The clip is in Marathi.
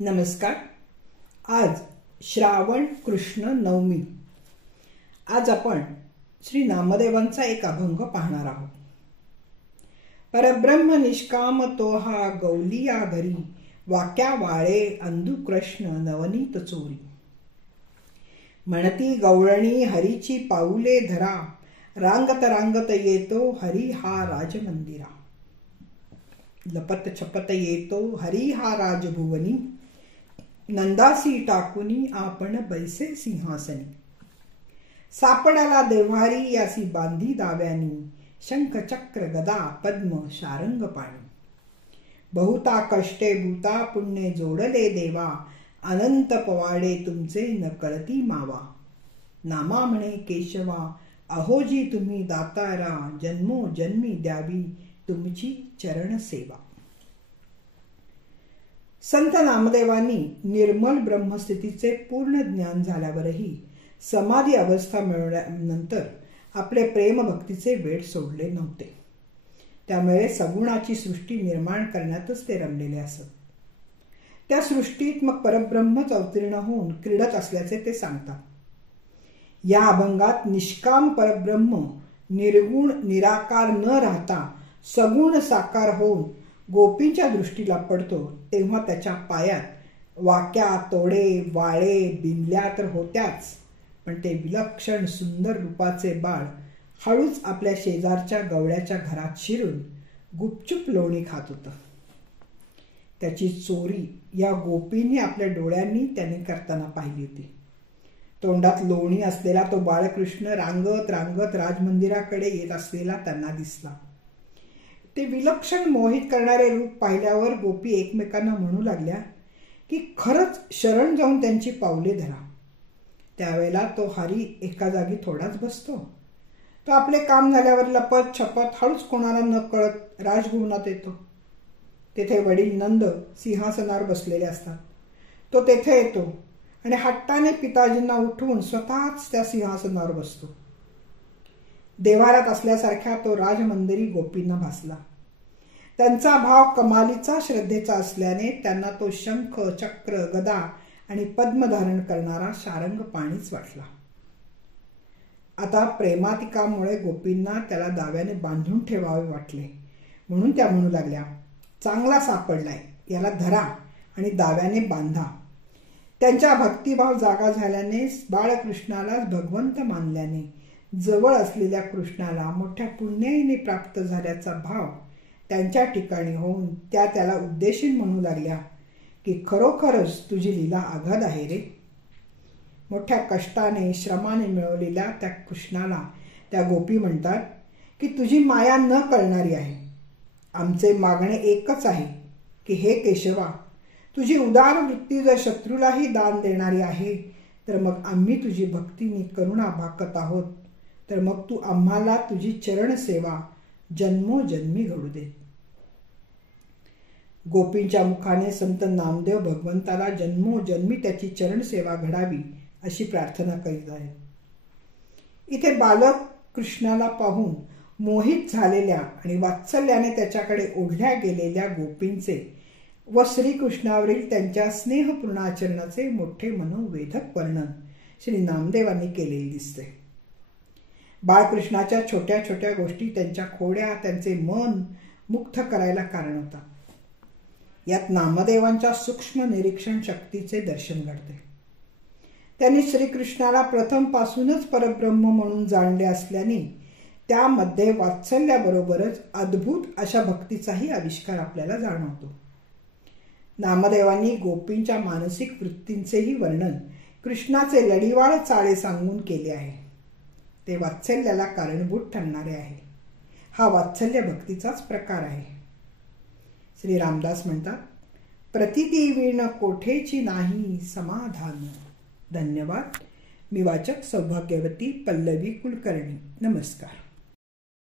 नमस्कार. आज श्रावण कृष्ण नवमी. आज आपण श्री नामदेवांचा एक अभंग पाहणार आहोत. परब्रह्म निष्काम तो हा गौलिया घरी, वाक्या वाळे अंधु कृष्ण नवनीत चोरी. म्हणती गवळणी हरीची पाऊले धरा, रांगत रांगत येतो हरी हा राजमंदिरा. लपत छपत येतो हरी हा राजभुवनी, नंदासी टाकुनी आपण बैसे सिंहासनी. सापडाला देव्हारी यासी बांधी दाव्यानी, शंख चक्र गदा पद्म शारंग पाणी. बहुता कष्टे भूता पुण्य जोडले देवा, अनंत पवाडे तुमचे न कळती मावा. नामा म्हणे केशवा अहोजी तुम्ही दातारा, जन्मो जन्मी द्यावी तुमची चरण सेवा. संत नामदेवांनी निर्मल ब्रह्मस्थितीचे पूर्ण ज्ञान झाल्यावरही समाधी अवस्था मिळवल्यानंतर आपले प्रेमभक्तीचे वेड सोडले नव्हते. त्यामुळे सगुणाची सृष्टी निर्माण करण्यातच ते रमलेले असत. त्या सृष्टीत मग परब्रह्मच अवतीर्ण होऊन क्रीडत असल्याचे ते सांगतात. या अभंगात निष्काम परब्रह्म निर्गुण निराकार न राहता सगुण साकार होऊन गोपींच्या दृष्टीला पडतो, तेव्हा त्याच्या पायात वाक्या तोडे वाळे बिंदल्या तर होत्याच, पण ते विलक्षण सुंदर रूपाचे बाळ हळूच आपल्या शेजारच्या गवळ्याच्या घरात शिरून गुपचूप लोणी खात होतं. त्याची चोरी या गोपींनी आपल्या डोळ्यांनी त्याने करताना पाहिली होती. तोंडात लोणी असलेला तो बाळकृष्ण रांगत रांगत राजमंदिराकडे येत असलेला त्यांना दिसला. ते विलक्षण मोहित करणारे रूप पाहिल्यावर गोपी एकमेकांना म्हणू लागल्या की खरंच शरण जाऊन त्यांची पावले धरा. त्यावेळेला तो हरी एका जागी थोडाच बसतो. तो आपले काम झाल्यावर लपत छपत हळूच कोणाला न कळत राजभुवनात येतो. तेथे वडील नंद सिंहासनावर बसलेले असतात. तो तेथे येतो आणि हट्टाने पिताजींना उठवून स्वतःच त्या सिंहासनावर बसतो. देवारात असल्यासारख्या तो राजमंदिरी गोपींना भासला. त्यांचा भाव कमालीचा श्रद्धेचा असल्याने त्यांना तो शंख चक्र गदा आणि पद्म धारण करणारा शारंग पाणीच वाटला. आता प्रेमातिकामुळे गोपींना त्याला दाव्याने बांधून ठेवावे वाटले, म्हणून त्या म्हणू लागल्या, चांगला सापडलाय, याला धरा आणि दाव्याने बांधा. त्यांच्या भक्तिभाव जागा झाल्याने बाळकृष्णालाच भगवंत मानल्याने जवळ असलेल्या कृष्णाला मोठ्या पुण्याईने प्राप्त झाल्याचा भाव त्यांच्या ठिकाणी होऊन त्या त्याला उद्देशीन म्हणू लागल्या की खरोखरच तुझी लीला आघाद आहे रे. मोठ्या कष्टाने श्रमाने मिळवलेल्या त्या कृष्णाला त्या गोपी म्हणतात की तुझी माया न कळणारी आहे. आमचे मागणे एकच आहे की हे केशवा, तुझी उदार वृत्ती जर शत्रूलाही दान देणारी आहे, तर मग आम्ही तुझी भक्तीने करुणा भाकत आहोत, तर मग तू आम्हाला तुझी चरण सेवा जन्मोजन्मी घडू दे. गोपींच्या मुखाने संत नामदेव भगवंताला जन्मोजन्मी त्याची चरण सेवा घडावी अशी प्रार्थना करीत आहेत. इथे बालक कृष्णाला पाहून मोहित झालेल्या आणि वात्सल्याने त्याच्याकडे ओढल्या गेलेल्या गोपींचे व श्रीकृष्णावरील त्यांच्या स्नेहपूर्ण आचरणाचे मोठे मनोवेधक वर्णन श्री नामदेवांनी केलेले दिसते. बाळकृष्णाच्या छोट्या छोट्या गोष्टी त्यांच्या खोड्या त्यांचे मन मुग्ध करायला कारण होतात. यात नामदेवांच्या सूक्ष्म निरीक्षण शक्तीचे दर्शन घडते. त्यांनी श्रीकृष्णाला प्रथमपासूनच परब्रह्म म्हणून जाणले असल्याने त्यामध्ये वात्सल्याबरोबरच अद्भुत अशा भक्तीचाही आविष्कार आपल्याला जाणवतो. नामदेवांनी गोपींच्या मानसिक वृत्तींचेही वर्णन कृष्णाचे लढीवाळ चाळे सांगून केले आहे. ते वात्सल्याला कारणभूत ठरणारे आहे. हा वात्सल्य भक्तीचाच प्रकार आहे. श्री रामदास म्हणतात, प्रतिती वीण कोठेची नाही समाधान. धन्यवाद. मी वाचक सौभाग्यवती पल्लवी कुलकर्णी. नमस्कार.